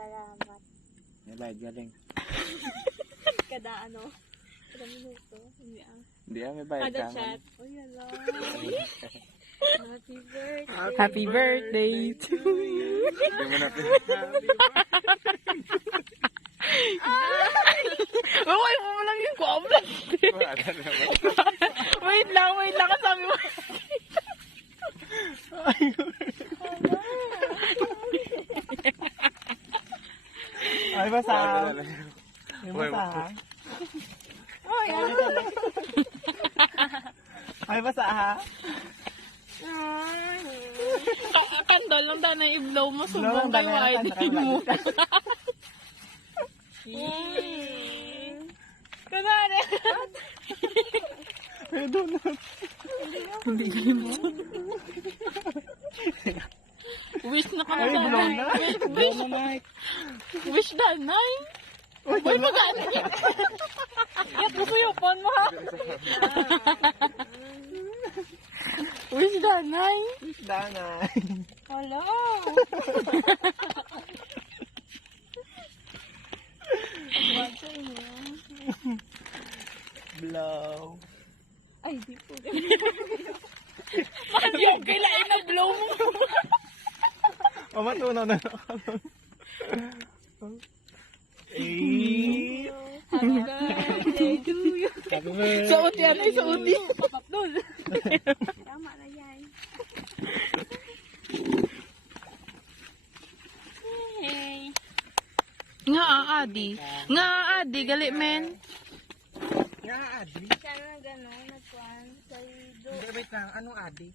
Salamat. May bayad galing. Kada ano? Kada minuto? Hindi Hindi may bayad Kada ka. chat. Uy, hello. Happy birthday. Happy birthday to you. Hindi mo natin. Uy, mo lang yung kuwabla. Wait lang, kasabi mo. Ay, basa. May basa. Oh, yan. Ay, basa ha. Kandol lang daw na i-blow mo. Subong kayo ID mo. Kunwari. May donut. Wish na ka na Ay, blow na. Blow na, Mike. Wish na, nay. Uy, magana. Yak, pusuyupon mo ha. Wish na, nay. Danay. Hello. Blow. Ay, di po. Yung kailangan na blow mo. O, matunaw na ako. Happy birthday to you. Happy birthday. Suot yan ay suot yan. Papapdol. Tama na yan. Hey. Nga adi. Nga adi, gali men. Nga, Adi. Sana gano'n, nagkuhan. Sa'yo, Hindi, wait lang. Anong Adi?